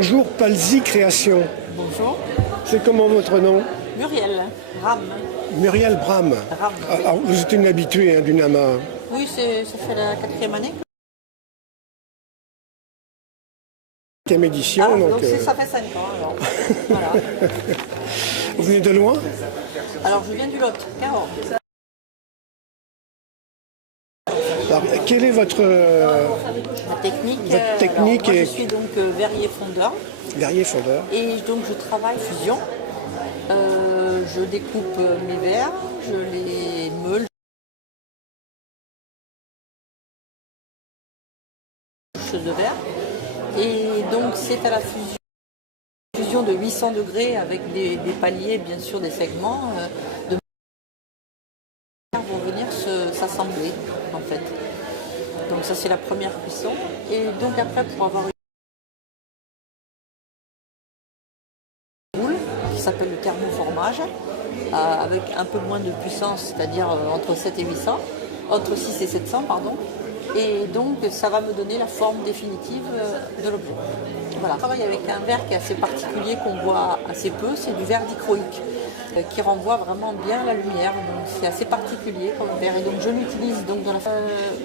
Bonjour Palsy Création. Bonjour. C'est comment votre nom? Muriel Bram. Muriel Bram. Bram, oui. Alors, vous êtes une habituée du NAMA. Oui, ça fait la 4e année. 4e édition. Ah, donc ça fait 5 ans alors. Voilà. Vous venez de loin? Alors je viens du Lot, Cahors. Alors, quelle est votre Ma technique, technique moi, est- je suis donc verrier fondeur verrier fondeur? et donc je travaille fusion. Je découpe mes verres, je les meule de verre et donc c'est à la fusion de 800 degrés avec des paliers, bien sûr des segments de vont venir s'assembler en fait. Donc ça c'est la première cuisson et donc après pour avoir une boule qui s'appelle le thermoformage avec un peu moins de puissance, c'est-à-dire entre 7 et 800, entre 6 et 700 pardon. Et donc ça va me donner la forme définitive de l'objet. Voilà. Je travaille avec un verre qui est assez particulier, qu'on voit assez peu, c'est du verre dichroïque, qui renvoie vraiment bien la lumière. Donc c'est assez particulier comme verre. Et donc je l'utilise donc dans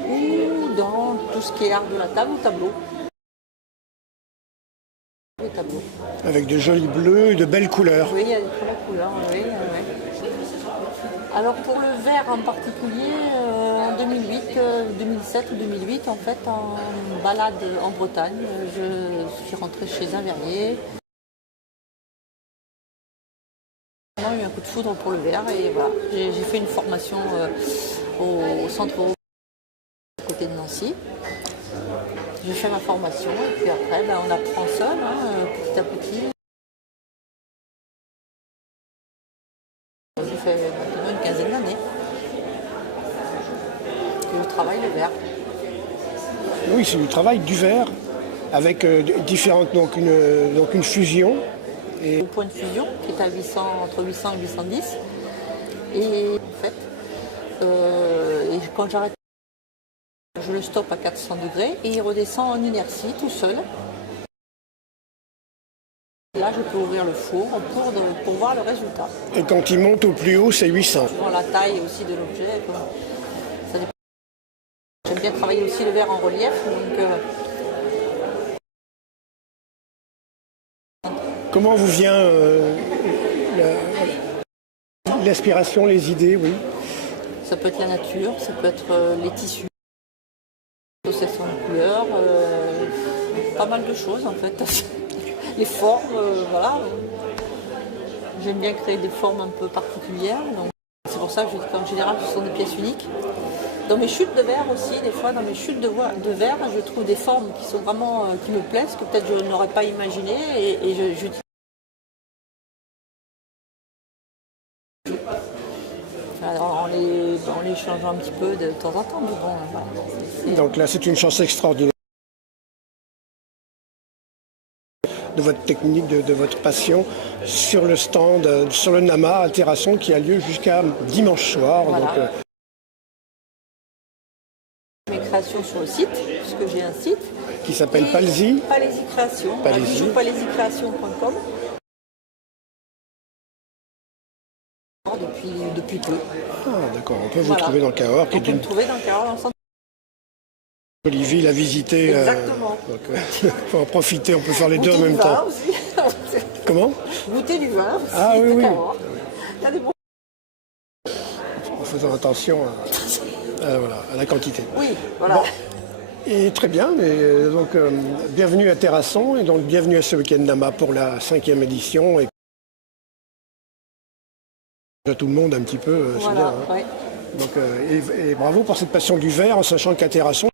ou dans tout ce qui est art de la table ou tableau. Les tableaux. Avec de jolis bleus et de belles couleurs. Oui, il y a des très belles couleurs, oui. Alors pour le verre en particulier, en 2008, 2007 ou 2008, en fait, en balade en Bretagne, je suis rentrée chez un verrier. J'ai eu un coup de foudre pour le verre et voilà, j'ai fait une formation au centre à côté de Nancy. J'ai fait ma formation et puis après, on apprend seul, petit à petit. J'ai fait maintenant une quinzaine d'années que je travaille le verre. Oui, c'est du travail du verre avec différentes, donc une fusion. Et Au point de fusion qui est à 800, entre 800 et 810. Et en fait, et quand j'arrête, je le stoppe à 400 degrés et il redescend en inertie tout seul. Là, je peux ouvrir le four pour voir le résultat. et quand il monte au plus haut, c'est 800. Suivant la taille aussi de l'objet. Ça dépend. J'aime bien travailler aussi le verre en relief. Donc, Comment vous vient l'inspiration, les idées, oui? ça peut être la nature, ça peut être les tissus, l'association de couleurs, pas mal de choses en fait. Les formes, voilà. J'aime bien créer des formes un peu particulières. Donc c'est pour ça que en général ce sont des pièces uniques. Dans mes chutes de verre aussi, des fois dans mes chutes de verre, je trouve des formes qui sont vraiment qui me plaisent, que peut-être je n'aurais pas imaginé et j'utilise. Alors, en les changeant un petit peu de temps en temps, mais bon, voilà. Donc là, c'est une chance extraordinaire de votre technique, de votre passion sur le stand, sur le NAMA à Terrasson qui a lieu jusqu'à dimanche soir. Voilà. Donc, Mes créations sur le site, puisque j'ai un site. qui s'appelle Palsy. Palsy Création, bijouspalaisycreation.com. Depuis peu. Ah, d'accord, on peut vous Voilà. trouver dans le Cahors, qui On est peut me une trouver dans le Cahors, dans le centre. jolie ville à visiter. Exactement. Donc, faut en profiter, on peut faire les deux en Goûter même du vin temps. aussi. Comment? Goûter du vin aussi. Ah oui, de oui. Cahors. Il y a des bons. En faisant attention à la quantité. Oui, voilà. Bon. Et très bien, donc bienvenue à Terrasson et donc bienvenue à ce week-end NAMA pour la 5e édition. Et à tout le monde un petit peu, c'est Voilà, bien. ouais. Donc, et bravo pour cette passion du verre, en sachant qu'à Terrasson,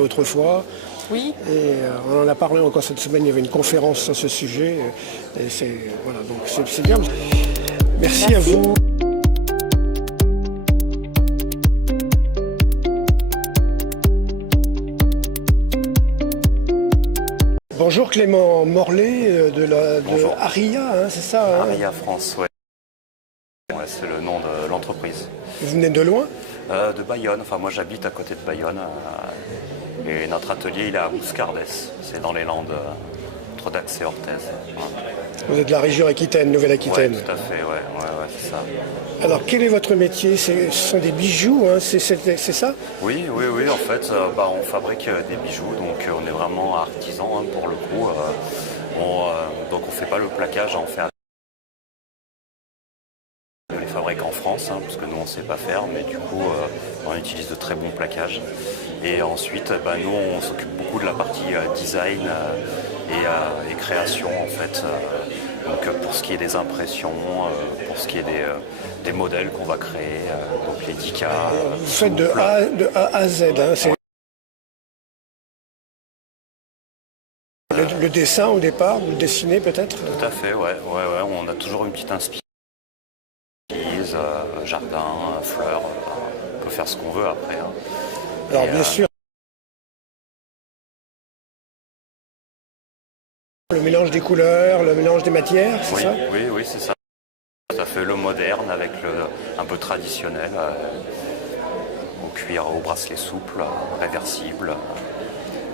autrefois, Oui, et on en a parlé encore cette semaine, il y avait une conférence sur ce sujet, et voilà, donc c'est bien. Merci à vous. Bonjour Clément Morlet de Aria, hein, c'est ça hein? Aria France, ouais. Ouais, c'est le nom de l'entreprise. Vous venez de loin? De Bayonne, enfin moi j'habite à côté de Bayonne et notre atelier il est à Bouscardès, c'est dans les Landes. entre Dax et Orthez. Voilà. Vous êtes de la région Aquitaine, Nouvelle-Aquitaine. Ouais, tout à fait, ouais, c'est ça. Alors, quel est votre métier? Ce sont des bijoux, hein, c'est ça? Oui, en fait, on fabrique des bijoux, donc on est vraiment artisan hein, pour le coup. Donc on ne fait pas le plaquage, on fait les fabrique en France, hein, parce que nous on ne sait pas faire, mais du coup on utilise de très bons plaquages. Et ensuite, nous on s'occupe beaucoup de la partie design et création en fait. Donc pour ce qui est des impressions, pour ce qui est des modèles qu'on va créer, donc les 10K. Vous faites de A à Z, hein, c'est le dessin au départ, vous le dessinez peut-être? Tout à fait, ouais, on a toujours une petite inspiration. Jardin, fleurs, on peut faire ce qu'on veut après. Hein. Alors bien sûr, le mélange des couleurs, le mélange des matières, c'est ça? Oui, c'est ça. Ça fait le moderne avec un peu traditionnel, au cuir, au bracelet souple, réversible,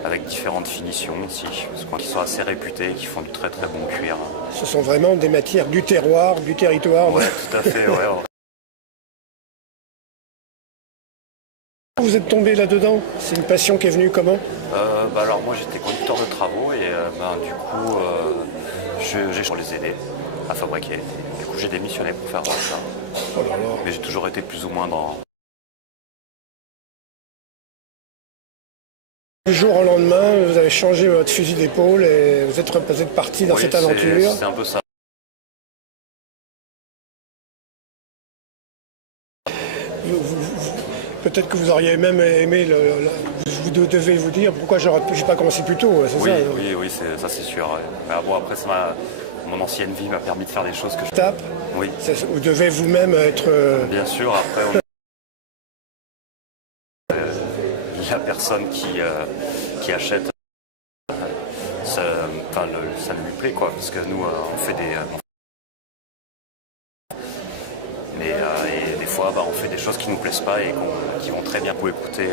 avec différentes finitions aussi, parce qu'ils sont assez réputés et qui font du très très bon cuir. Ce sont vraiment des matières du terroir, du territoire. Oui, tout à fait, ouais. Vous êtes tombé là-dedans? C'est une passion qui est venue comment? Alors moi j'étais conducteur de travaux et du coup j'ai pour les aider à fabriquer. Du coup j'ai démissionné pour faire ça. Oh là là. Mais j'ai toujours été plus ou moins dans... Du jour au lendemain, vous avez changé votre fusil d'épaule et vous êtes parti dans cette aventure. C'est un peu ça. Peut-être que vous auriez même aimé, vous devez vous dire pourquoi j'ai pas commencé plus tôt, c'est ça? Oui, ça c'est sûr. Ouais. Mais bon, après, mon ancienne vie m'a permis de faire des choses que je... Tape. Oui. Vous devez vous-même être... Bien sûr, après, la personne qui achète, ça lui plaît, quoi, parce que nous, on fait des... Et des fois, on fait des choses qui nous plaisent pas et qui vont très bien pour écouter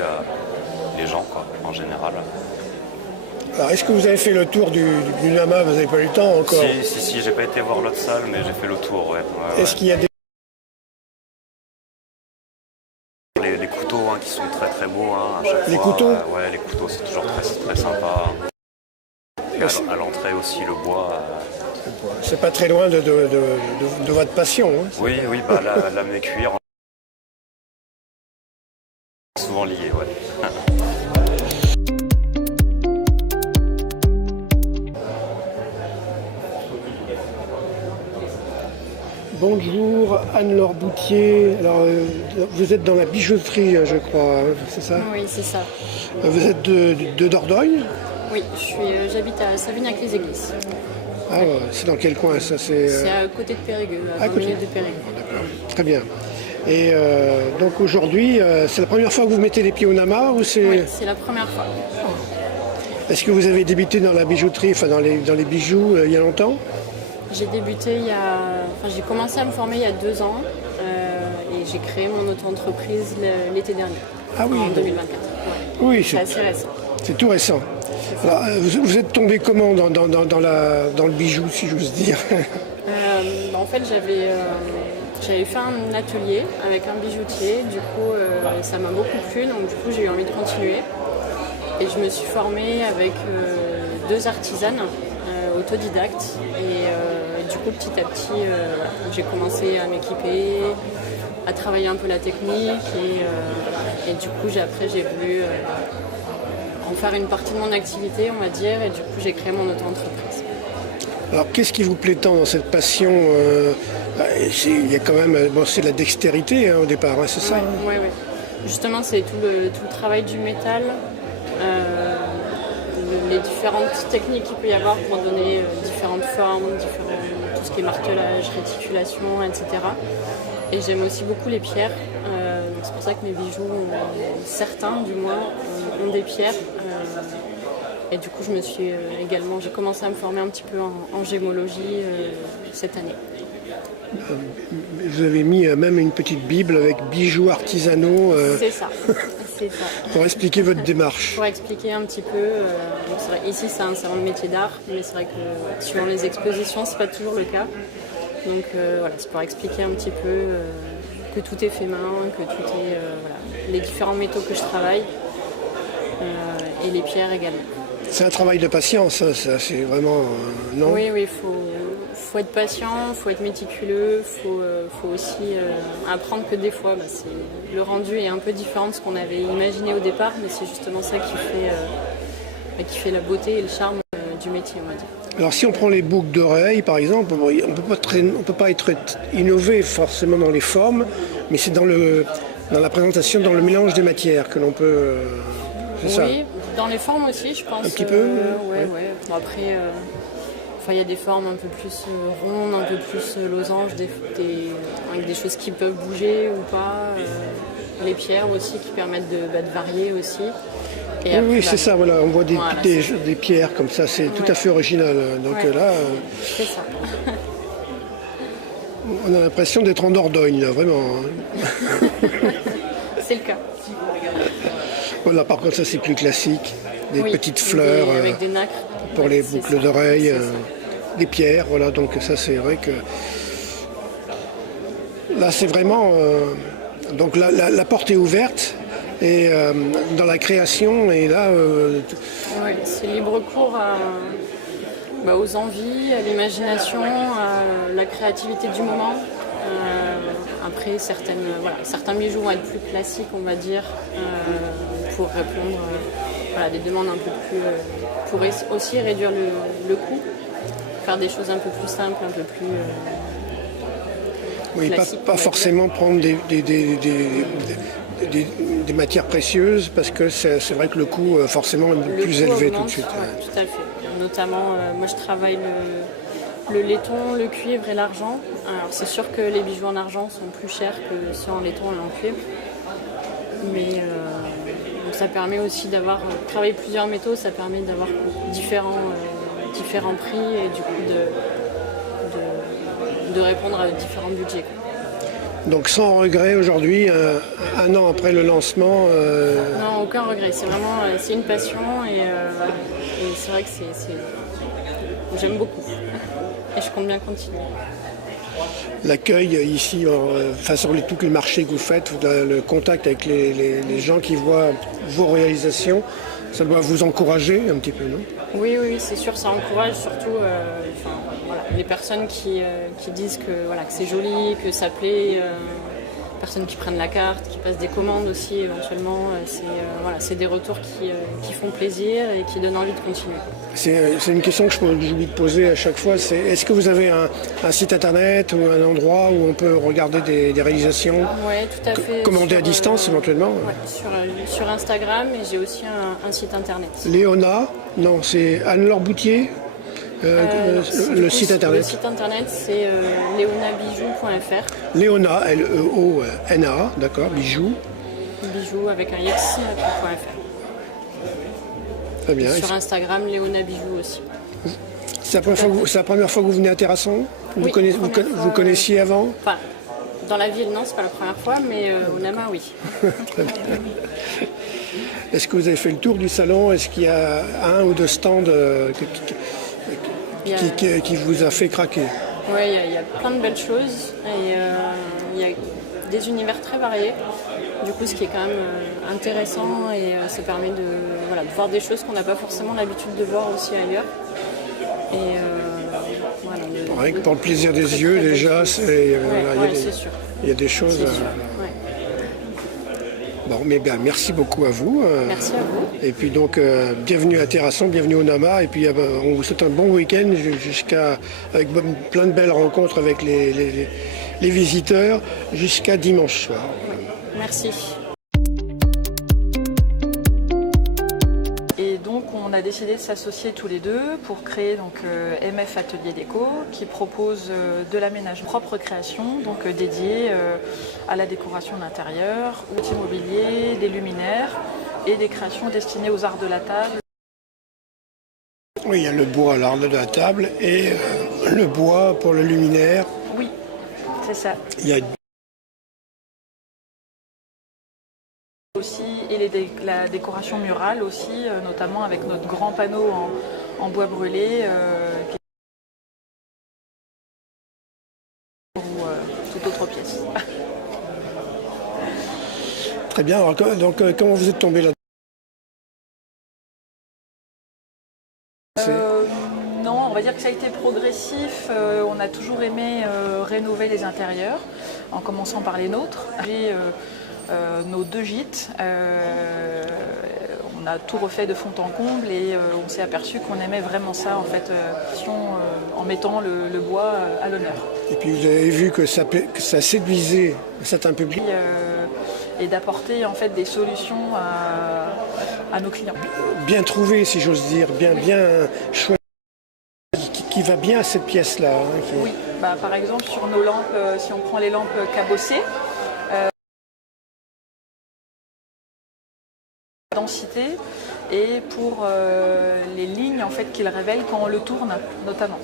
les gens, quoi, en général. Alors, est-ce que vous avez fait le tour du NAMA? Vous n'avez pas eu le temps encore? Si, j'ai pas été voir l'autre salle, mais j'ai fait le tour, ouais. Est-ce qu'il y a des... Les couteaux hein, qui sont très très beaux hein, à chaque les fois. Couteaux Les couteaux, c'est toujours très sympa. Et à l'entrée aussi, le bois. C'est pas très loin de votre passion. Hein. Oui, lame et cuir, souvent liés, ouais. Bonjour Anne-Laure Boutier. Alors, vous êtes dans la bijouterie, je crois, hein, c'est ça? Oui, c'est ça. Vous êtes de Dordogne? Oui, j'habite à Savignac-les-Églises. Ah, ouais. C'est dans quel coin ça? C'est à côté de Périgueux, à 20 minutes de Périgueux. D'accord, très bien. Et donc aujourd'hui, c'est la première fois que vous mettez les pieds au NAMA ou c'est... Oui, c'est la première fois. Est-ce que vous avez débuté dans la bijouterie, enfin dans les bijoux, il y a longtemps? J'ai débuté j'ai commencé à me former il y a 2 ans et j'ai créé mon auto-entreprise l'été dernier, en 2024. Ouais. Oui, c'est assez récent. C'est tout récent. Alors, vous êtes tombé comment dans le bijou, si j'ose dire? En fait, j'avais fait un atelier avec un bijoutier, du coup ça m'a beaucoup plu, donc du coup j'ai eu envie de continuer. Et je me suis formée avec 2 artisanes autodidactes et du coup petit à petit j'ai commencé à m'équiper, à travailler un peu la technique et du coup j'ai voulu en faire une partie de mon activité, on va dire, et du coup j'ai créé mon auto-entreprise. Alors qu'est-ce qui vous plaît tant dans cette passion? Il y a quand même, c'est la dextérité hein, au départ, hein, c'est ça? Oui. Justement c'est tout le travail du métal, les différentes techniques qu'il peut y avoir pour donner différentes formes, tout ce qui est martelage, réticulation, etc. Et j'aime aussi beaucoup les pierres, c'est pour ça que mes bijoux, certains du moins, ont des pierres. Et du coup, j'ai commencé à me former un petit peu en gémologie cette année. Vous avez mis même une petite bible avec bijoux artisanaux. C'est ça. C'est ça. pour expliquer votre démarche. Pour expliquer un petit peu, donc c'est vrai, ici c'est un salon de métier d'art, mais c'est vrai que suivant les expositions, c'est pas toujours le cas. Donc voilà, c'est pour expliquer un petit peu que tout est fait main, que tout est voilà, les différents métaux que je travaille et les pierres également. C'est un travail de patience, hein, ça, c'est vraiment... non. Oui, faut être patient, faut être méticuleux, faut aussi apprendre que des fois, le rendu est un peu différent de ce qu'on avait imaginé au départ, mais c'est justement ça qui fait la beauté et le charme du métier, on va dire. Alors si on prend les boucles d'oreilles, par exemple, on ne peut pas être innové forcément dans les formes, mais c'est dans la présentation, dans le mélange des matières que l'on peut... c'est ça. Oui, dans les formes aussi, je pense. Un petit peu ouais. Bon, après, il y a des formes un peu plus rondes, un peu plus losanges, avec des choses qui peuvent bouger ou pas. Les pierres aussi qui permettent de varier aussi. Et après, oui, c'est ça, voilà, on voit voilà, des pierres comme ça, c'est tout à fait original. Donc là, c'est ça. on a l'impression d'être en Dordogne, là, vraiment. Hein. C'est le cas. Voilà, par contre, ça c'est plus classique, des Oui, petites fleurs avec des nacres. pour les C'est boucles ça, d'oreilles, c'est ça. des pierres, voilà, donc ça c'est vrai que... Là c'est vraiment... donc la porte est ouverte, et dans la création, et là... Oui, c'est libre cours aux envies, à l'imagination, à la créativité du moment. Après, certains bijoux vont être plus classiques, on va dire, pour répondre à des demandes un peu plus... pour aussi réduire le coût, faire des choses un peu plus simples, un peu plus... oui, classiques, pas forcément prendre des matières précieuses, parce que c'est vrai que le coût forcément est plus élevé augmente, tout de suite. ouais, tout à fait. Notamment, moi je travaille le laiton, le cuivre et l'argent. Alors c'est sûr que les bijoux en argent sont plus chers que ceux en laiton et en cuivre. Mais donc ça permet aussi d'avoir travaillé plusieurs métaux, ça permet d'avoir différents prix et du coup de répondre à différents budgets. Donc sans regret aujourd'hui, un an après le lancement. Non, aucun regret. C'est vraiment c'est une passion et c'est vrai que j'aime beaucoup. Et je compte bien continuer. L'accueil ici, face sur tout le marché que vous faites, le contact avec les gens qui voient vos réalisations, ça doit vous encourager un petit peu, non? Oui, c'est sûr, ça encourage surtout les personnes qui disent que c'est joli, que ça plaît, personnes qui prennent la carte, qui passent des commandes aussi éventuellement. C'est des retours qui font plaisir et qui donnent envie de continuer. C'est une question que j'oublie de poser à chaque fois, c'est est-ce que vous avez un site internet ou un endroit où on peut regarder des réalisations? Oui, tout à fait. Commander à distance éventuellement? Sur Instagram, et j'ai aussi un site internet. Léona? Non, c'est Anne-Laure Boutier? Le site internet. Le site internet, c'est leonabijou.fr. Léona, L-E-O-N-A, d'accord, bijoux. Bijoux avec un x.fr. Très bien. Sur Instagram, Léona Bijoux aussi. C'est la première fois que vous venez à Terrasson? Oui, vous connaissiez avant? Enfin, dans la ville, non, c'est pas la première fois, mais au Nama, oui. Très bien. Est-ce que vous avez fait le tour du salon? Est-ce qu'il y a un ou deux stands qui vous a fait craquer? Oui, il y a plein de belles choses et il y a des univers très variés. Du coup, ce qui est quand même intéressant et ça permet de voir des choses qu'on n'a pas forcément l'habitude de voir aussi ailleurs. Et pour le plaisir des yeux, déjà, c'est sûr. Il y a des choses. Bon, mais bien, merci beaucoup à vous. Merci à vous. Et puis donc, bienvenue à Terrasson, bienvenue au Nama. Et puis, on vous souhaite un bon week-end avec plein de belles rencontres avec les visiteurs jusqu'à dimanche soir. Oui. Merci. Et donc on a décidé de s'associer tous les deux pour créer MF Atelier Déco qui propose de l'aménagement propre création, donc dédié à la décoration d'intérieur, outils mobiliers, des luminaires et des créations destinées aux arts de la table. Oui, il y a le bois à l'art de la table et le bois pour le luminaire. Oui, c'est ça. Il y a aussi et la décoration murale aussi, notamment avec notre grand panneau en bois brûlé, ou toute autre pièce. Très bien. Alors, donc, comment vous êtes tombé là? Non, on va dire que ça a été progressif. On a toujours aimé rénover les intérieurs, en commençant par les nôtres. J'ai nos 2 gîtes. On a tout refait de fond en comble et on s'est aperçu qu'on aimait vraiment ça en fait, en mettant le bois à l'honneur. Et puis vous avez vu que ça séduisait un certain public. Et d'apporter en fait des solutions à nos clients. Bien trouvé, si j'ose dire, bien choisi, qui va bien à cette pièce-là. Oui, par exemple sur nos lampes, si on prend les lampes cabossées, densité et pour les lignes en fait qu'il révèle quand on le tourne notamment.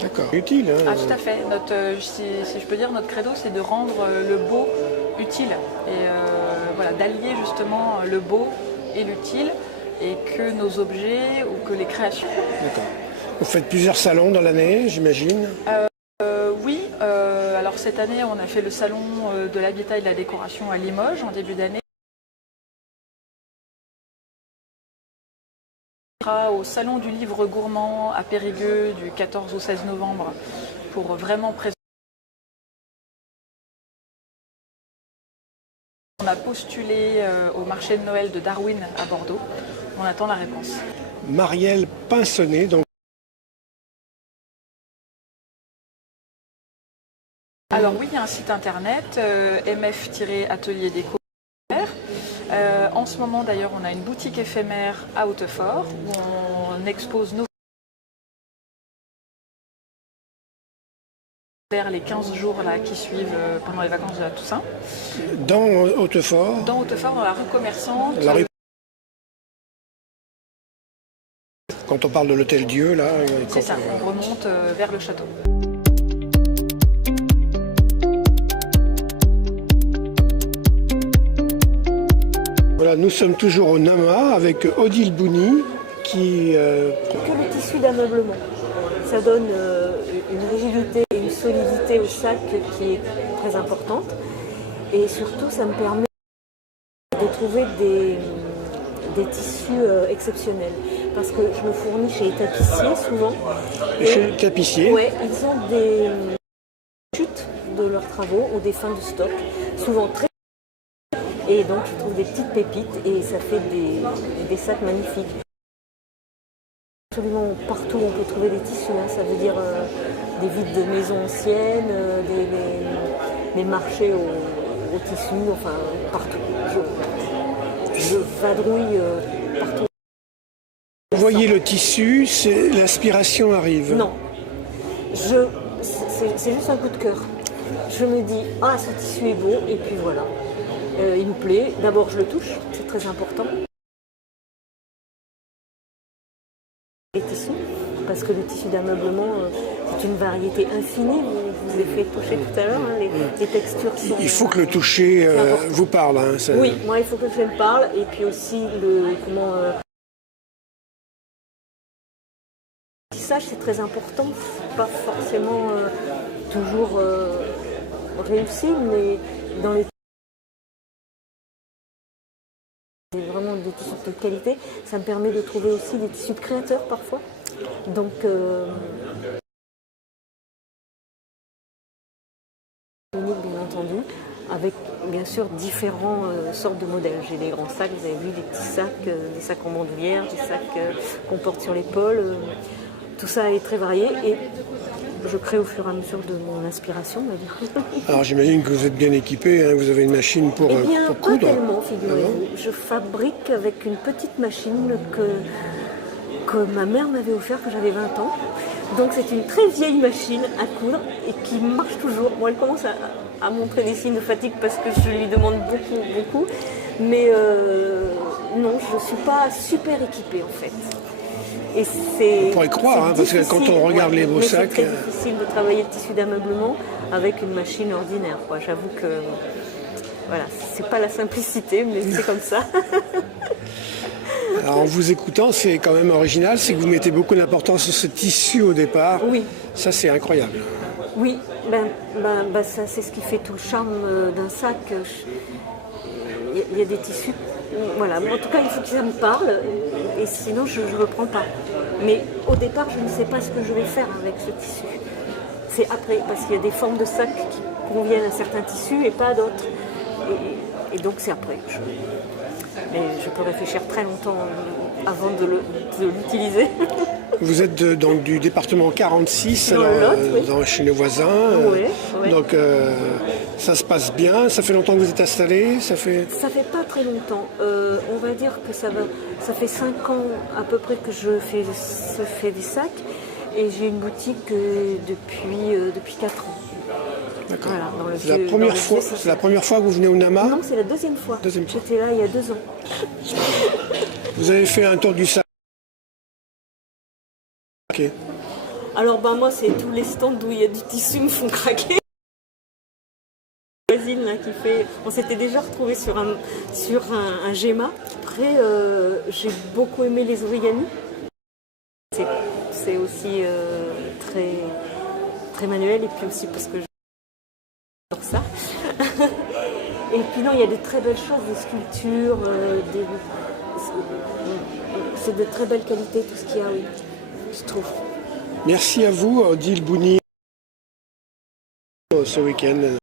D'accord. Utile. Hein. Ah, tout à fait. Si je peux dire, notre credo, c'est de rendre le beau utile et voilà, d'allier justement le beau et l'utile et que nos objets ou que les créations. D'accord. Vous faites plusieurs salons dans l'année, j'imagine. Oui. Alors cette année, on a fait le salon de l'habitat et de la décoration à Limoges en début d'année. Au Salon du Livre Gourmand à Périgueux du 14 au 16 novembre pour vraiment présenter. On a postulé au marché de Noël de Darwin à Bordeaux. On attend la réponse. Marielle Pinsonnet, donc. Alors oui, il y a un site internet, mf-atelier-déco. En ce moment d'ailleurs, on a une boutique éphémère à Hautefort où on expose nos les 15 jours là, qui suivent pendant les vacances de la Toussaint. Dans Hautefort. Dans Hautefort, dans la rue commerçante. Quand on parle de l'Hôtel Dieu, là. C'est ça, on remonte vers le château. Voilà, nous sommes toujours au NAMA avec Odile Bouni qui... Que le tissu d'ameublement. Ça donne une rigidité et une solidité au sac qui est très importante. Et surtout, ça me permet de trouver des tissus exceptionnels. Parce que je me fournis chez les tapissiers souvent. Et chez les tapissiers? Oui, ils ont des chutes de leurs travaux ou des fins de stock, souvent très. Et donc je trouve des petites pépites et ça fait des sacs magnifiques. Absolument partout on peut trouver des tissus, hein. Ça veut dire des vides de maisons anciennes, des marchés aux tissus, enfin partout. Je vadrouille partout. Vous voyez le tissu, l'inspiration arrive. Non, c'est juste un coup de cœur. Je me dis, ah ce tissu est beau et puis voilà. Il me plaît. D'abord, je le touche, c'est très important. Les tissus, parce que le tissu d'ameublement, c'est une variété infinie. Vous l'avez fait toucher tout à l'heure. Hein, les textures sont. Il faut que le toucher vous parle. Hein, ça... Oui, moi, il faut que je me parle. Et puis aussi, le tissage, c'est très important. C'est pas forcément toujours réussi, mais dans les vraiment des tissus de qualité, ça me permet de trouver aussi des tissus de créateurs parfois. Donc unique bien entendu, avec bien sûr différentes sortes de modèles. J'ai des grands sacs, vous avez vu, des petits sacs, des sacs en bandoulière, des sacs qu'on porte sur l'épaule. Tout ça est très varié et je crée au fur et à mesure de mon inspiration, on va dire. Alors j'imagine que vous êtes bien équipé, hein, vous avez une machine pour pas coudre. Tellement, figurez-vous. Je fabrique avec une petite machine que ma mère m'avait offert quand j'avais 20 ans. Donc c'est une très vieille machine à coudre et qui marche toujours. Bon, elle commence à montrer des signes de fatigue parce que je lui demande beaucoup. Mais non, je ne suis pas super équipée en fait. Et on pourrait croire, hein, parce que quand on regarde les beaux sacs... C'est très difficile de travailler le tissu d'ameublement avec une machine ordinaire, quoi. J'avoue que voilà, c'est pas la simplicité, mais c'est comme ça. Alors en vous écoutant, c'est quand même original, c'est que vous mettez beaucoup d'importance sur ce tissu au départ. Oui. Ça, c'est incroyable. Oui, ça c'est ce qui fait tout le charme d'un sac. Il y a des tissus. Voilà, en tout cas, il faut que ça me parle, et sinon je ne reprends pas. Mais au départ, je ne sais pas ce que je vais faire avec ce tissu. C'est après, parce qu'il y a des formes de sacs qui conviennent à certains tissus et pas à d'autres. Et donc c'est après. Mais je peux réfléchir très longtemps avant de l'utiliser. Vous êtes donc du département 46, Dans le Lot, oui. chez nos voisins. Oui. Donc ça se passe bien. Ça fait longtemps que vous êtes installé? Ça fait pas très longtemps. On va dire que ça fait 5 ans à peu près que je fais des sacs. Et j'ai une boutique depuis 4 ans. D'accord. Voilà, C'est la première fois que vous venez au Nama? Non, c'est la deuxième fois. J'étais là il y a 2 ans. Vous avez fait un tour du sac? Ok. Alors moi, c'est tous les stands où il y a du tissu me font craquer. Voisine là, qui fait. On s'était déjà retrouvés sur un Gemma. Après, j'ai beaucoup aimé les origamis. C'est aussi très, très manuel, et puis aussi parce que j'adore ça. Et puis non, il y a de très belles choses, des sculptures, c'est de très belle qualité tout ce qu'il y a, oui, je trouve. Merci à vous, Odile Bouni, ce week-end.